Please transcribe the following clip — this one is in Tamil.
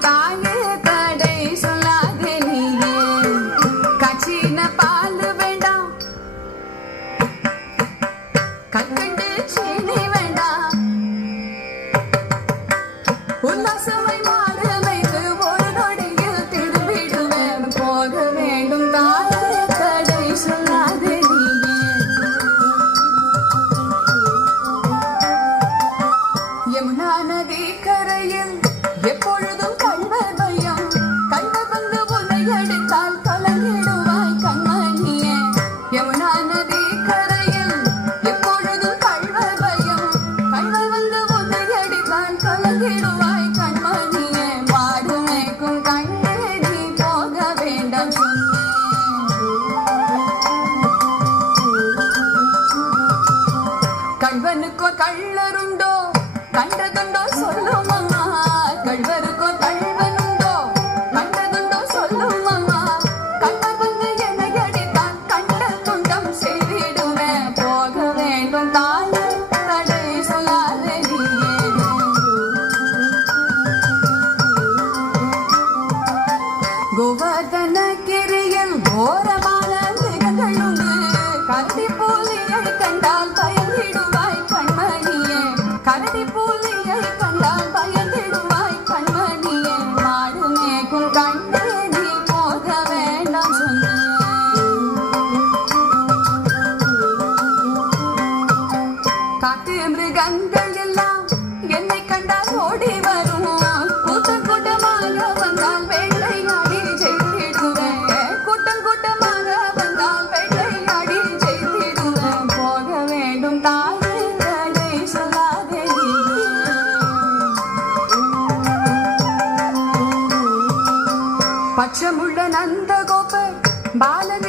வேண்டும் தாயே தடை சொல்லாதே நீயே காய்ச்சின பால் வேண்டாம் கற்கண்டு சீனி வேண்டாம் உல்லாசமாய் மாடு வைத்து ஒரு நொடியில் திரும்பிடுவேன் போக வேண்டும் தாயே தடை சொல்லாதே நீயே யமுனா நதி கரையில் எப்பொழுதும் கள்வர் பயம் கள்வர் வந்து உன்னை அடித்தால் கலங்கிடுவாய் கண்மணியே யமுனா நதி கரையில் எப்பொழுதும் கள்வர் பயம் கள்வர் வந்து உன்னை அடித்தால் கலங்கிடுவாய் கண்மணியே மாடு மேய்க்கும் கண்ணே நீ போக வேண்டாம் கள்வனுக்கோ கள்ளருண்டோ கண்டதுண்டோ சொல்லும் அம்மா கள்வருக்கோ கள்வனுண்டோ கண்டதுண்டோ சொல்லும் அம்மா கள்வர் வந்து என்னை அடித்தான் கண்ட துண்டம் செய்திடுவேன் போக வேண்டும் தாயே தடை சொல்லாதே நீயே கோவர்தனகிரியில் கோரமான மிருகங்கள் உண்டு கரடி புலியை கண்டால் பயந்திடுவாய் கண்மணியே கரடி புலியை கண்டால் பயந்திடுவாய் கண்மணியே மாடு மேய்க்கும் கண்டே நீ போக வேண்டாம் சொன்னேன் காட்டு மிருகங்கள் எல்லாம் என்னை கண்டால் ஓடி வரும் கூட்டம் கூட்டமாக வந்தால் வேட்டையாடி ஜெயித்திடுவேன் கூட்டம் கூட்டமாக வந்தால் வேட்டையாடி ஜெயித்திடுவேன் போக வேண்டும் தாயே தடை சொல்லாதே பச்சமுள்ள நந்த கோபர் பாலன்